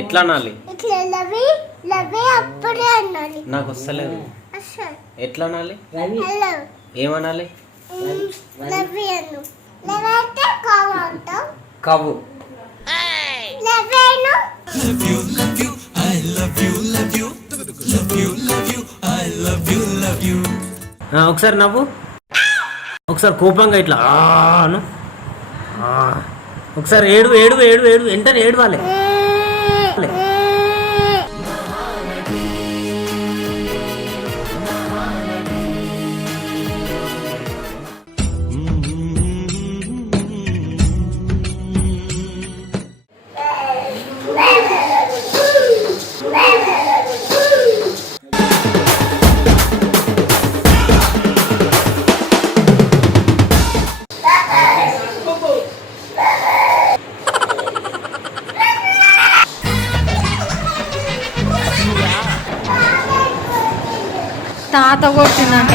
ఎట్లా అనాలి? ఇట్లా లవి లవి అప్పుడే అన్నాలి నాకు వస్తలేదు. ఎట్లా అనాలి? ఏమనాలి? లవి అను. లవి అయితే కావాలంటావు కవ్వు లవేను ఆ, ఒకసారి నవ్వు. ఒకసారి కోపంగా ఇట్లా అను. ఒకసారి ఏడు ఏడు ఏడు ఏడు వెంటనే ఏడవాలి. తాత కొట్టిందంట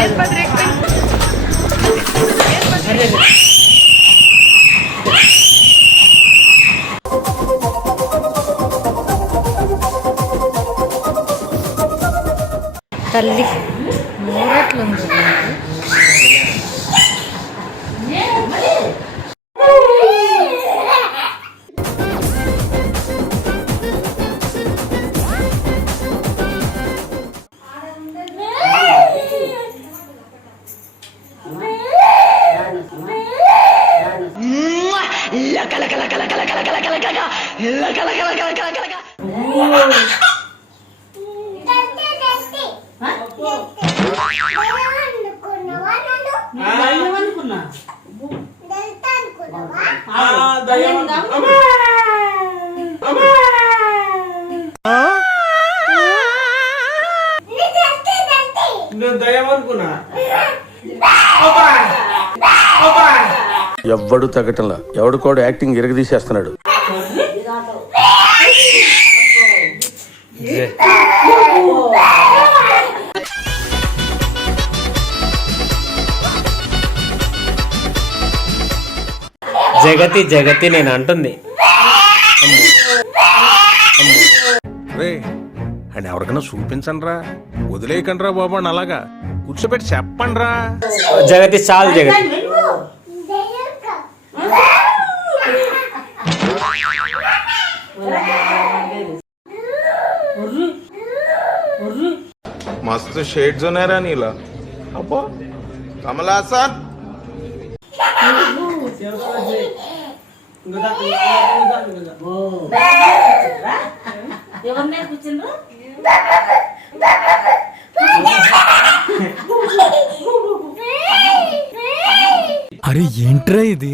తల్లి మూరట్లుంది ఎవ్వడు తగ్గటంలా ఎవడు కూడా యాక్టింగ్ ఇరగదీసేస్తున్నాడు. జగతి జగతి నేను అంటుంది. అండ్ ఎవరికైనా చూపించండిరా. వదిలేయకండి రా బాబు అని అలాగా. కూర్చోబెట్టి చెప్పండిరా. జగతి చాలు జగతి. మస్త్ షేడ్స్ ఉన్నారా నీలా. అబ్బో కమలాసన్ ఎవరు నేర్పించిండ్రు అరే ఏంట్రా ఇది?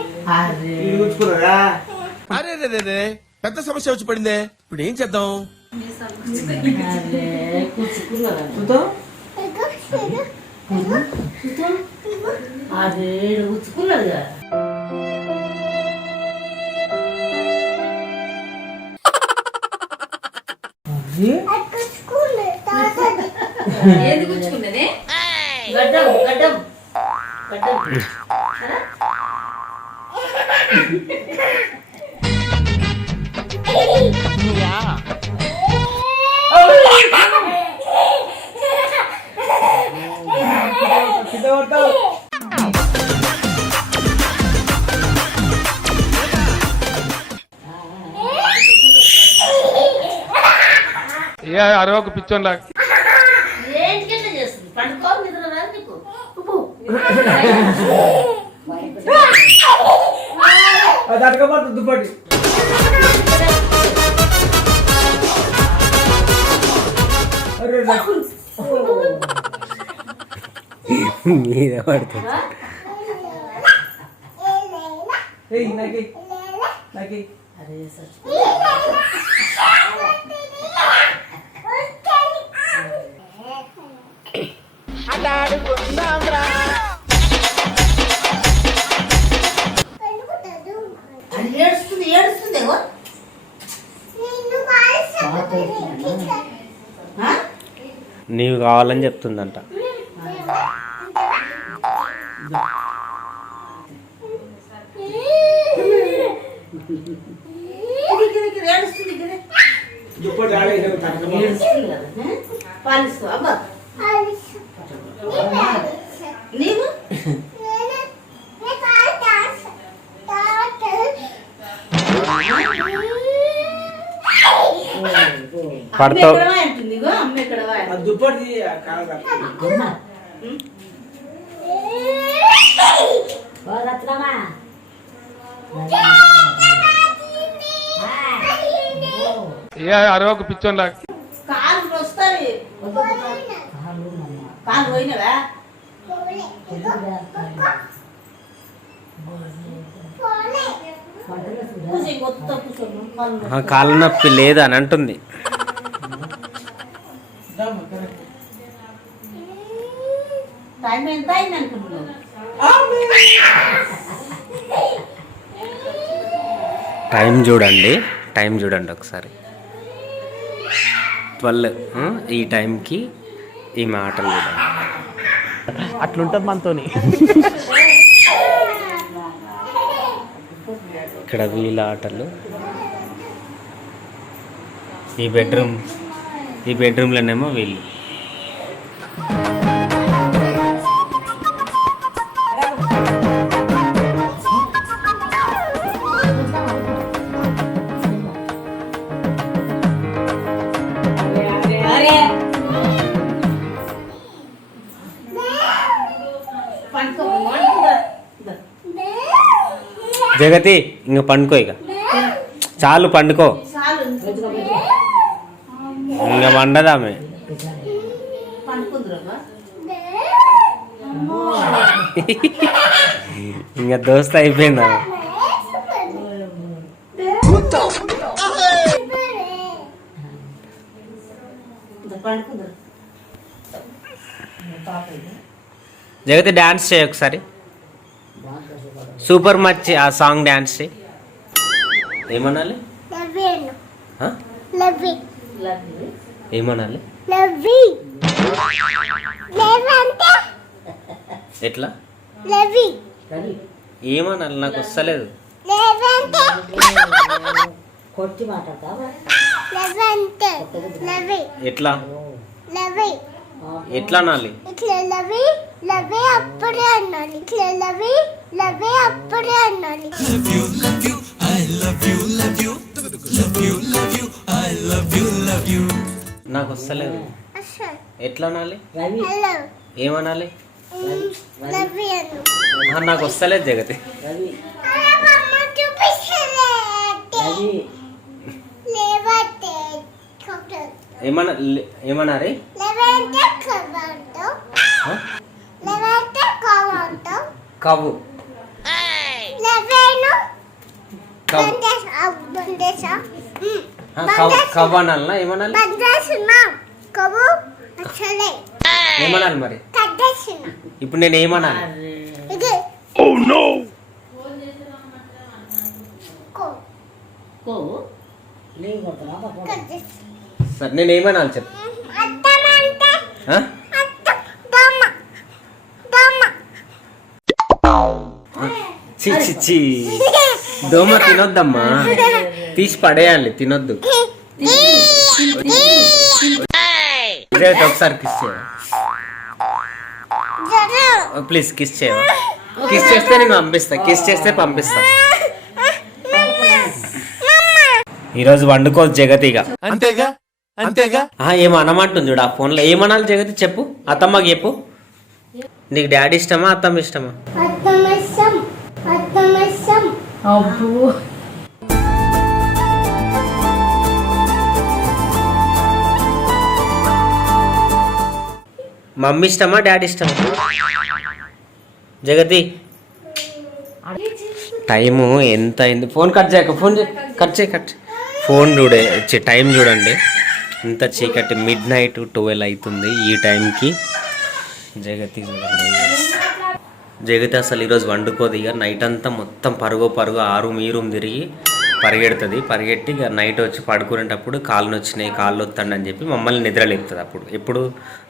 అరే. అరే రే రే పెద్ద సమస్య వచ్చి పడిందే. ఇప్పుడు ఏం చేద్దాం? అదే ఉచ్చుకున్నది కదా స్కూల్ తాతది ఏది గుచ్చుకున్నది గడ్డం గడ్డం. గడ్డం. ఏ అరే ఒక పిచ్చోన్ లాగా పండుకో నిద్ర రాదు అది అడగబడుతుంది దుప్పటి. అరే మీద పడుతుంది. ఏయ్ నాకి. నాకి. నీవు కావాలని చెప్తుందంట. ఇది, కూర్చో కొత్త కూర్చోను కాలు కాళ్ళ నొప్పి లేదు అని అంటుంది. టైం ఎంత అయింది అనుకుంటున్నావు? టైం చూడండి టైం చూడండి ఒకసారి. ట్వెల్వ్ ఈ టైంకి ఈ మాటలు చూడండి. అట్లుంటుంది మనతోని. ఇక్కడ వీళ్ళ ఆటలు. ఈ బెడ్రూమ్. ఈ బెడ్రూమ్లోనేమో వీళ్ళు. జగతి ఇంక పండుకో ఇక. చాలు పండుకో. ఇంక వండదామే. ఇంకా దోస్త అయిపోయిందా? జగతి డాన్స్ చేయి ఒకసారి. సూపర్ మచ్ ఆ సాంగ్ డాన్స్ చేయి. ఏమనాలి? ఆ? ఏమనాలి? లవ్వి. లేవంటే? ఎట్లా? లవ్వి. ఏమనాలి? నాకు వస్తలేదు. లేవంటే? కొట్టి మాట్లాడతావా లేవంటే? లవ్వి. ఎట్లా? లవ్వి. ఎట్లా అనాలి? ఇట్లా లవ్వి లవ్వి అప్పుడే అన్నాను. నాకు వస్తలేదు జగతి. అరే మమ్మ చూపిస్తలే. లేవంటే చాక్లెట్ ఏమన్నా ఏమన్నారే లేవంటే కవర్తో ఏమనాలి ఏమనాలి మరి ఇప్పుడు నేను ఏమనాలి కట్టేసిన సరే నేను ఏమనాలి చెప్పు చి చి దోమ తినొద్దమ్మా తీసి పడేయాలి తినొద్దు. ఒకసారి కిస్ చేయవా జరం ప్లీజ్ కిస్ చేయవా కిస్ చేస్తే నేను పంపిస్తా కిస్ చేస్తే పంపిస్తా. ఈరోజు వండుకోదు జగతిగా అంతేగా? అంతేగా? ఆ, ఏమో అనమంటుంది చూడు ఆ ఫోన్లో. ఏమనాలి జగతి చెప్పు అత్తమ్మకి చెప్పు. నీకు డాడీ ఇష్టమా అత్తమ్మ ఇష్టమా? అబ్బో. మమ్మీ ఇష్టమా డాడీ ఇష్టమా? జగతి. టైము ఎంత అయింది? ఫోన్ కట్ చేయక ఫోన్ కట్ చేయి కట్ ఫోన్ చూడే టైం చూడండి. ఇంత చీకటి మిడ్ నైట్ ట్వెల్వ్ అవుతుంది ఈ టైంకి. జగతి చూడండి జగతి అసలు ఈరోజు వండుకోదు ఇక. నైట్ అంతా మొత్తం పరుగు పరుగు ఆరు మీరు తిరిగి పరిగెడుతుంది. పరిగెట్టి ఇక నైట్ వచ్చి పడుకునేటప్పుడు కాళ్ళు నొచ్చినాయి కాళ్ళు వస్తాడు అని చెప్పి మమ్మల్ని నిద్ర లేపుతుంది అప్పుడు. ఎప్పుడు?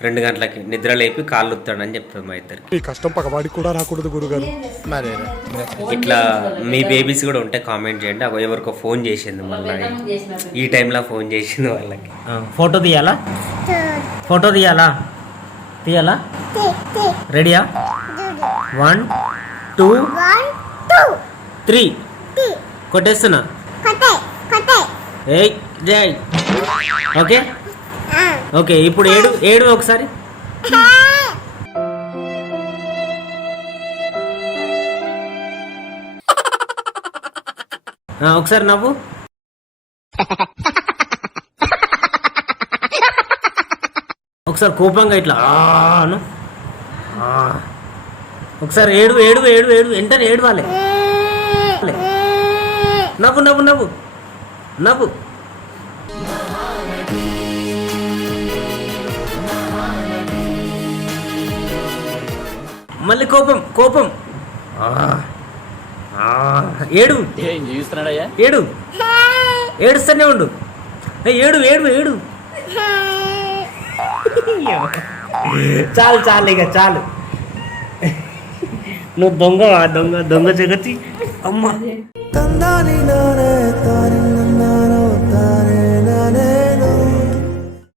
రెండు గంటలకి. నిద్ర లేపి కాళ్ళు వస్తాడు అని చెప్తుంది మా ఇద్దరికి. ఈ కష్టం పగవాడికి కూడా రాకూడదు గురుగారు. ఇట్లా మీ బేబీస్ కూడా ఉంటే కామెంట్ చేయండి. అవి ఎవరికో ఫోన్ చేసింది మళ్ళీ ఈ టైంలో ఫోన్ చేసింది వాళ్ళకి. ఫోటో తీయాలా? ఫోటో తీయాలా? తీయాలా? రెడీయా? One two three. కొట్టేస్తున్నా. కటే కటే ఏయ్ ఓకే? ఓకే ఇప్పుడు ఏడు ఏడు ఒకసారి. ఒకసారి నవ్వు. ఒకసారి కోపంగా ఇట్లా అను. ఒకసారి ఏడు ఏడు ఏడు ఏడు వెంటనే ఏడవాలి నవ్వు నవ్వు నవ్వు. నవ్వు. మళ్ళీ కోపం కోపం. ఆ, ఆ, ఏడు. ఏడు. ఏడుస్తూనే ఉండు. ఏడు ఏడు ఏడు. చాలు చాలు ఇక చాలు. నువ్వు దొంగ దొంగ దొంగ జగతి. అమ్మ.